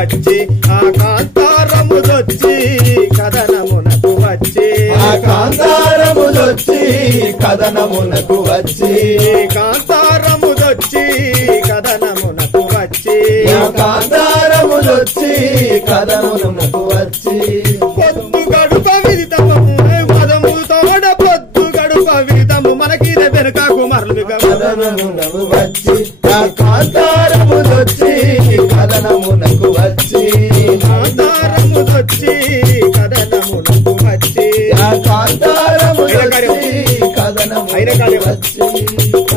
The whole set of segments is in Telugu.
వచ్చి ఆ కాంతారముదొచ్చి కథనమునకు వచ్చి ఆ కాంతారముదొచ్చి కథనమునకు వచ్చి కాంతారముదొచ్చి కథనమునకు వచ్చి కాంతారముదొచ్చి కథనమునకు వచ్చి పొద్దు గడుప విదితము పదము తోడ పొద్దు గడుప విదితము మనకి వెనుకకు మరలు కథనమునకు వచ్చి కాంతారముదొచ్చి కథనమునకు వచ్చి కాంతారముదొచ్చి కథనమునకు వచ్చి కాంతారముదొచ్చి కథనమునకు వచ్చి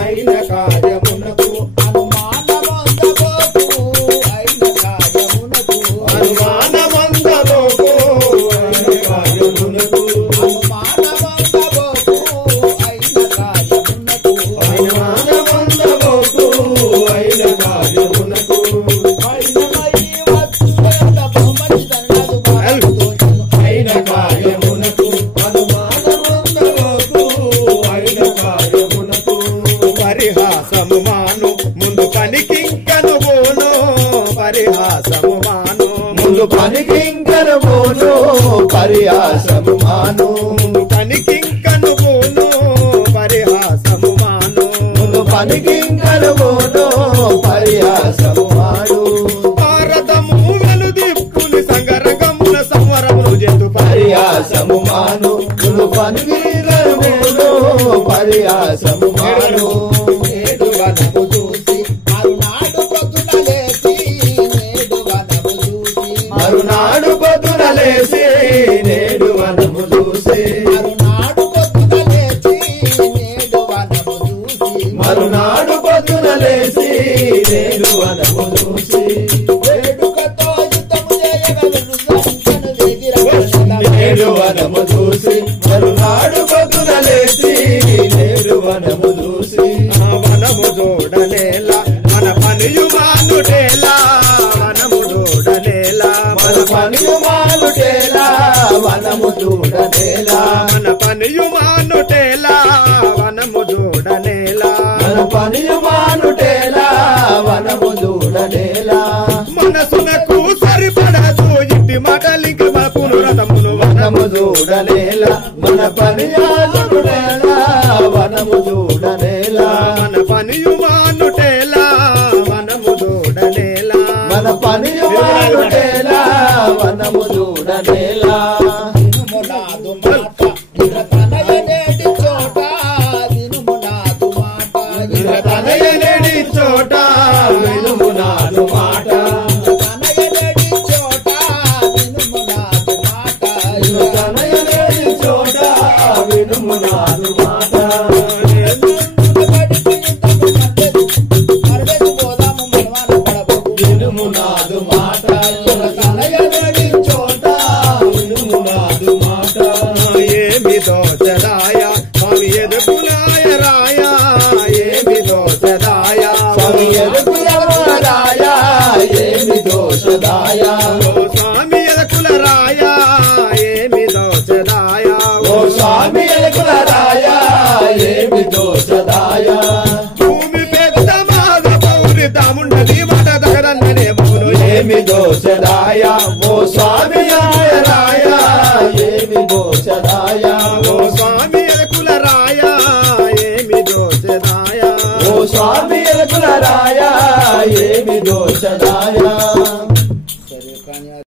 అయిన కార్యమునకు అనుమానమందబోకు అయిన కార్యమునకు అనుమానమందబోకు అయిన కార్యమునకు అయిన కార్యమునకు అనుమానమందబోకు అయిన కార్యమునకు పరిహాసము మాను ముందు పనికింకను పోను పరిహాసము మాను ముందు పనికింకను పోను పరిహాసము మాను ముందు పనికింకను పోను పరిహాసము మాను ముందు పనికింకను పోను పరిహాసము మాను భారతము వెలుదిప్పుని సంగరకమున సంవరములు చేతు పరిహాసము మాను ముందు పనికింకను పోను పరిహాసము మాను నేడు వనము చూసి మరునాడు పొద్దున లేసి నేడు వనము చూసి మరునాడు పొద్దున లేసి నేడు వనము చూసి నేడు వనము చూసి మరునాడు పొద్దున లేసి నేడు వనము చూసి వనము చూడనేలా మన పనియు మానుటేలా వనము చూడనేలా మన పనియు మానుటేలా వనము చూడనేలా మన పనియు మానుటేలా వనము చూడనేలా మన పనియు మానుటేలా వనము చూడనేలా మనసునకు సరిపడదు ఇంటి మాటలింక మన పునరతమును వనము చూడనేలా మన పనియాలుడేలా వనము చూడనేలా మన పనియు మానుటేలా వనము చూడనేలా మన పనియు మానుటేలా వనము చూడనేలా తనయనేడి చోట వినుము నాదు మాట తనయనేడి చోట వినుము నాదు మాట వినుము నాదు మాట తనయనేడి చోట వినుము నాదు మాట ఏమి దోచదాయ స్వామి ఎదుకులాయ రాయ ఏమి దోచదాయ స్వామి ఎదుకులరాయ ఏమి దోషదాయ ఓ స్వామి ఎదుకుల రాయ ఏమి దోచదాయ ఓ స్వామి ఎదుకులరాయ ఏమి దోషదాయ భూమి పెద్ద మాద పౌరి దాముండది మాట దగరన్ననే మౌను ఏమి దోషదాయ ఓ స్వామి రాయ ఏమి దోషదాయ ఓ స్వామి ఎదుకుల రాయ ఏమి దోచదాయ ఓ స్వామి ఎదుకులరాయ ఏమి దోషదాయ